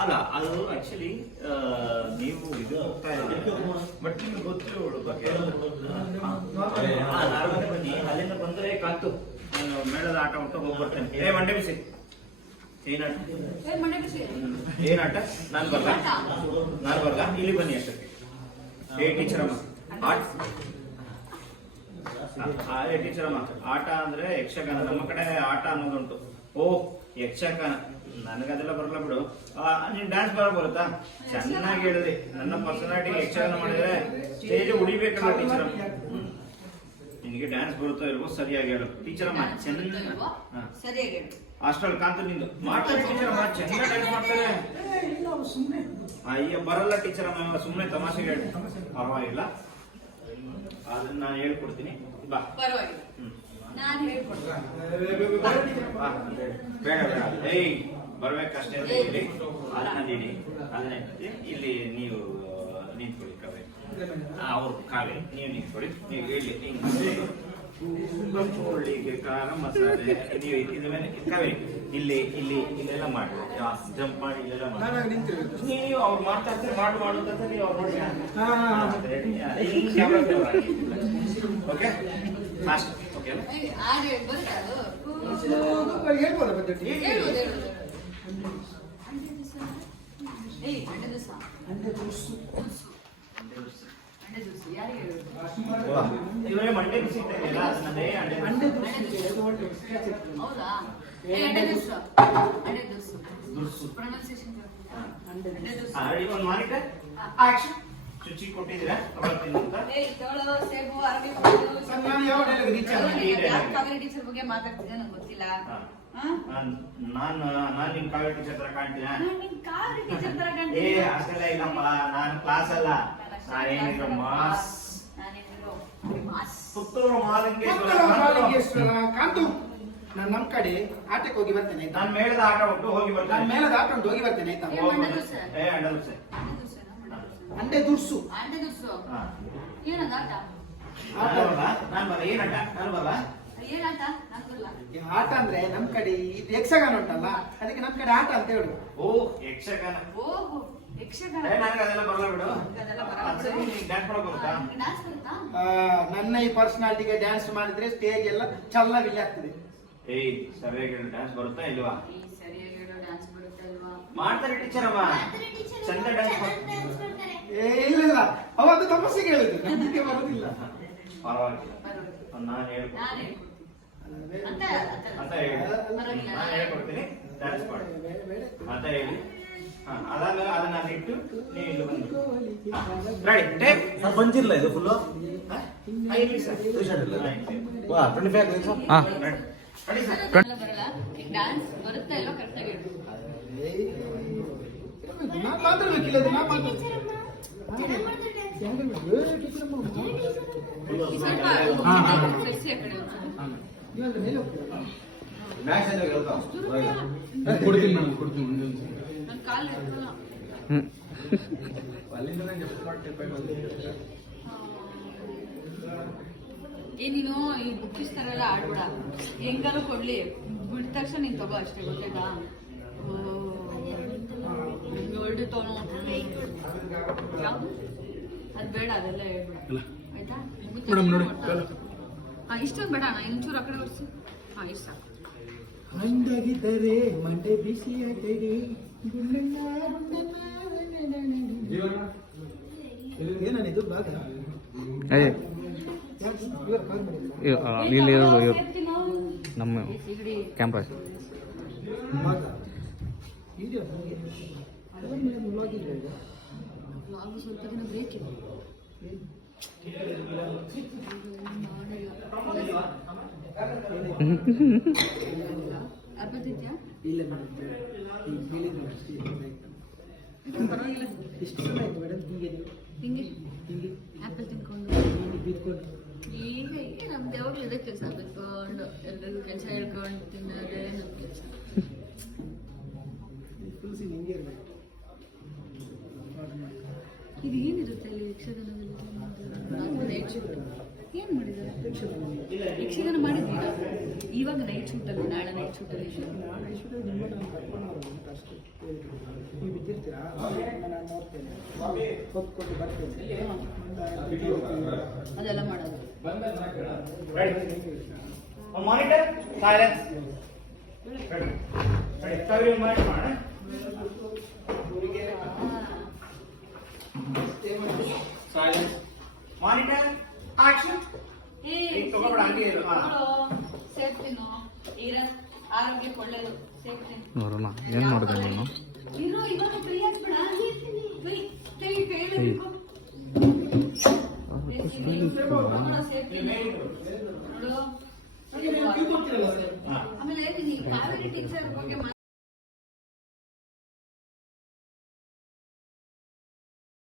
ಅಲ್ಲ ಅದು ಆಕ್ಚುಲಿ ನೀವು ಇದು ಹೋಗ್ತಾ ಇದ್ದೀರಿ ಬಟ್ ನಿಮ್ಗೆ ಗೊತ್ತಿರೋ ಬಗ್ಗೆ ಬನ್ನಿ ಅಲ್ಲಿಂದ ಬಂದ್ರೆ ಕಾಂತು ಮೇಳದ ಆಟ ಉಂಟು ಹೋಗ್ಬರ್ತೇನೆ. ಮಂಡೆ ಬಿಸಿ ಏನಾಟ ಏನಾಟ ನಾನು ಬರ್ಲ ಇಲ್ಲಿ ಬನ್ನಿ ಅಷ್ಟಕ್ಕೆ. ಟೀಚರ್ ಅಮ್ಮ ಟೀಚರ್ ಅಮ್ಮ ಆಟ ಅಂದ್ರೆ ಯಕ್ಷಗಾನ. ನಮ್ಮ ಕಡೆ ಆಟ ಅನ್ನೋದುಂಟು. ಓ ಯಕ್ಷಗಾನ ನನಗದೆಲ್ಲ ಬರಲ್ಲ ಬಿಡು. ನೀನ್ ಡ್ಯಾನ್ಸ್ ಬರುತ್ತಾ? ಚೆನ್ನಾಗಿ ಹೇಳಿದ್ರಿ. ನನ್ನ ಪರ್ಸನಾಲಿಟಿ ಯಕ್ಷಗಾನ ಮಾಡಿದ್ರೆ ಸ್ಟೇಜ್ ಉಳಿಬೇಕಲ್ಲ ಟೀಚರ್ ಅಮ್ಮ. ನಿನಗೆ ಡ್ಯಾನ್ಸ್ ಬರುತ್ತಾ ಇಲ್ವೋ ಸರಿಯಾಗಿ ಹೇಳು ಟೀಚರ್ ಅಮ್ಮ. ಚೆನ್ನಾಗಿ ಅಷ್ಟರಲ್ಲಿ ಕಾಂತು ನಿಂದು ಮಾಡ್ತಾರೆ ಟೀಚರ್ ಅಮ್ಮ. ಚೆನ್ನಾಗಿ ಡ್ಯಾನ್ಸ್ ಮಾಡ್ತಾರೆ. ಅಯ್ಯ ಬರಲ್ಲ ಟೀಚರ್ ಅಮ್ಮ, ಸುಮ್ಮನೆ ತಮಾಷೆಗೆ ಹೇಳಿ. ಪರವಾಗಿಲ್ಲ, ಅದನ್ನ ನಾನು ಹೇಳ್ಕೊಡ್ತೀನಿ ಬಾ. ಬೇಡ ಬೇಡ ಏಯ್ ಬರ್ಬೇಕಷ್ಟೇ ಅಂತ ಹೇಳಿ ಅದನ್ನ ಇಲ್ಲಿ ನೀವು ನಿಂತ್ಕೊಳ್ಳಿ. ಕಾವೇರಿ ಅವ್ರು ಕಾವೇರಿ ನೀವು ನಿಂತ್ಕೊಳ್ಳಿ. ನೀವು ಹೇಳಿ ಹೋಳಿಗೆ ಖಾರ ಮಸಾಲೆ ನೀವು ಇದ್ರ ಮೇಲೆ ಕಾವೇರಿ ಇಲ್ಲಿ ಇಲ್ಲಿ ಇಲ್ಲೆಲ್ಲ ಮಾಡಿ ಜಂಪ್ ಮಾಡಿ ಇಲ್ಲೆಲ್ಲ ಮಾಡಿ ನೀವು ಅವ್ರು ಮಾಡ್ತಾ ಇರ್ತಾರೆ. ಮಾಡು ಅಂತ ನೀವು ಅವ್ರು ನೋಡಿ. ಓಕೆ ಫಾಸ್ಟ್ ಓಕೆ ಹೇಳ್ಬೋದ ಪದ್ಧತಿ? ಇವರೇ ಮಂಡೆ ಬಿಸಿ ಒಂದು ಮಾನಿಟರ್ ಆಕ್ಷನ್ ಶುಚಿ ಕೊಟ್ಟಿದ್ದೀರಾ? ಟೀಚರ್ ಬಗ್ಗೆ ಮಾತಾಡ್ತಿದ್ದೆ ನಂಗೆ ಗೊತ್ತಿಲ್ಲ. ನಾನು ನಿಮ್ ಕಾವ್ಯ ಟೀಚರ್ ತರ ಕಾಣ್ತೀನ? ಏ ಅಷ್ಟೆಲ್ಲ ಇಲ್ಲಪ್ಪ, ನಾನು ಕ್ಲಾಸ್ ಅಲ್ಲ, ನಾನೇನಿದ್ರು ಮಾಸ್. ಪುತ್ತೂರು ಮಹಾಲಿಂಗೇಶ್ವರ. ಕಾಂತು ನಾನು ನಮ್ ಕಡೆ ಆಟಕ್ಕೆ ಹೋಗಿ ಬರ್ತೇನೆ ಆಯ್ತಾ? ನಾನು ಮೇಳದ ಆಟ ಉಂಟು ಹೋಗಿ ಬರ್ತೇನೆ. ನಾನು ಮೇಳದ ಆಟ ಉಂಟು ಹೋಗಿ ಬರ್ತೇನೆ ಆಯ್ತಾ? ಅಂಡೆ ದುರ್ಸು. ಆಟ ಅಂದ್ರೆ ನಮ್ ಕಡೆ ಇದು ಯಕ್ಷಗಾನ ಉಂಟಲ್ಲ, ಅದಕ್ಕೆ ನಮ್ ಕಡೆ ಆಟ ಅಂತ ಹೇಳು. ಓ ಯಕ್ಷಗಾನ. ನನಗದೆಲ್ಲ ಬರಲ್ಲ ಬಿಡು. ನನ್ನ ಈ ಪರ್ಸನಾಲಿಟಿಗೆ ಡ್ಯಾನ್ಸ್ ಮಾಡಿದ್ರೆ ಸ್ಟೇಜ್ ಎಲ್ಲ ಚಲ್ಲವಿಲ್ಲ ಆಗ್ತದೆ. ಏಯ್ ಸರಿಯಾಗಿ ಡ್ಯಾನ್ಸ್ ಬರುತ್ತಾ ಇಲ್ವಾ? ಮಾಡ್ತಾರೆ ಟೀಚರ್ ಅಮ್ಮ, ಚಂದ ಡ್ಯಾನ್ಸ್. ಇಲ್ಲ ಅವತ್ತು ತಪಸ್ಸಿಗೆ ಹೇಳಿದ್ರು, ನನಗೆ ಬರೋದಿಲ್ಲ. ಪರವಾಗಿಲ್ಲ, ನಾನು ಹೇಳ್ಕೊಡ್ತೀನಿ ಅಂತ ಹೇಳಿ, ನಾನು ಹೇಳ್ಕೊಡ್ತೀನಿ ಡ್ಯಾನ್ಸ್ ಮಾಡಿ ಅಂತ ಹೇಳಿ. ಅದಾದ್ಮೇಲೆ ಅದನ್ನ ಇಟ್ಟು ನೀವು ಇಲ್ಲಿ ಬಂದು ರೆಡಿ. ಬಂದಿಲ್ಲ ಇದು ಫುಲ್ಲು ನಾನು ಮಾತಾಡ್ಬೇಕಿಲ್ಲ. ನೀನು ಈ ಬುಕ್ ಇಸ್ತಾರಲ್ಲ ಆಡ್ಬೇಡ, ಹೆಂಗಾರು ಕೊಡ್ಲಿ, ಬಿಟ್ಟ ತಕ್ಷಣ ನೀನ್ ತಗೋ ಅಷ್ಟೇ, ಗೊತ್ತಾಯ್ತಾ? ಅದ್ ಬೇಡ, ಅದೆಲ್ಲ ಹೇಳ್ಬೇಡ ಆಯ್ತಾ? ಇಷ್ಟೊಂದು ಬೇಡ ಅಣ್ಣ, ಇನ್ನೊಂಚೂರು ಆ ಕಡೆ ಬರ್ಸಿ. ಇಷ್ಟ ಹಂಗಾಗಿದ್ದರೆ ಮಂಡೆ ಬಿಸಿ ಏನಿದು ಭಾಗ ನಮ್ಮ ಕ್ಯಾಂಪಸ್ ಸ್ವಲ್ಪ ದಿನ ಬೇಕಿದೆ. ಅರ್ಬತ್ತಿದ್ಯಾ? ಇಲ್ಲ ಪರವಾಗಿಲ್ಲ. ಎಷ್ಟು ಸಲ ಆಯ್ತು ಮೇಡಮ್ ಹಿಂಗೆ ಆ್ಯಪಲ್ ತಿನ್ಕೊಂಡು ಈಗ ನಮ್ದು ಯಾವಾಗಲೂ ಇದೇ ಕೆಲಸ ಬಿಟ್ಕೊಂಡು ಎಲ್ಲರಿಗೂ ಕೆಲಸ ಹೇಳ್ಕೊಂಡು ತಿನ್ನೋದೇ ನಮ್ಮ ಕೆಲಸ. ಫುಲ್ ಹಿಂಗೆ ಇರಬೇಕು. ಇದು ಏನಿರುತ್ತೆ ಮತ್ತೆ ಇಲ್ಲಿ ಯಕ್ಷಗಾನದಲ್ಲಿ ನೈಟ್ ಶೂಟ್ ಏನು ಮಾಡಿದ್ದಾರೆ ಯಕ್ಷಗಾನ ಮಾಡಿದ್ದೀರಾ ಇವಾಗ ನೈಟ್ ಶೂಟಲ್ಲಿ ನಾಳೆ ನೈಟ್ ಶೂಟಲ್ಲಿ ನೀವು ಬಿದ್ದಿರ್ತೀರಾ ನಾನು ನೋಡ್ತೇನೆ ಹೊತ್ಕೊಂಡು ಬರ್ತೇನೆ ಅದೆಲ್ಲ ಮಾಡೋದು ಮಾನಿಟರ್ ಸೈಲೆನ್ಸ್ ಮಾಡಿ ಸೈಲೆನ್ಸ್ ಮಾನಿಟರ್ ಆಕ್ಷನ್ ಈಗ ತಗೋಬೇಡ ಹಂಗೆ ಇರು ಸೇಫ್ಟಿನೋ ಆರೋಗ್ಯಕ್ಕೆ ಒಳ್ಳೇದು ಸೇಫ್ಟಿ ನೋಡೋಣ ಏನು ಮಾಡಿದೆ ನಾನು ಇರೋ ಇವಾಗ ಫ್ರೀ ಆಗ್ಬೇಡ ಕೈ ಸೇಫ್ಟಿ ನೋಡು ಆಮೇಲೆ ಕಾವೇರಿ ಟೀಚರ್ ಬಗ್ಗೆ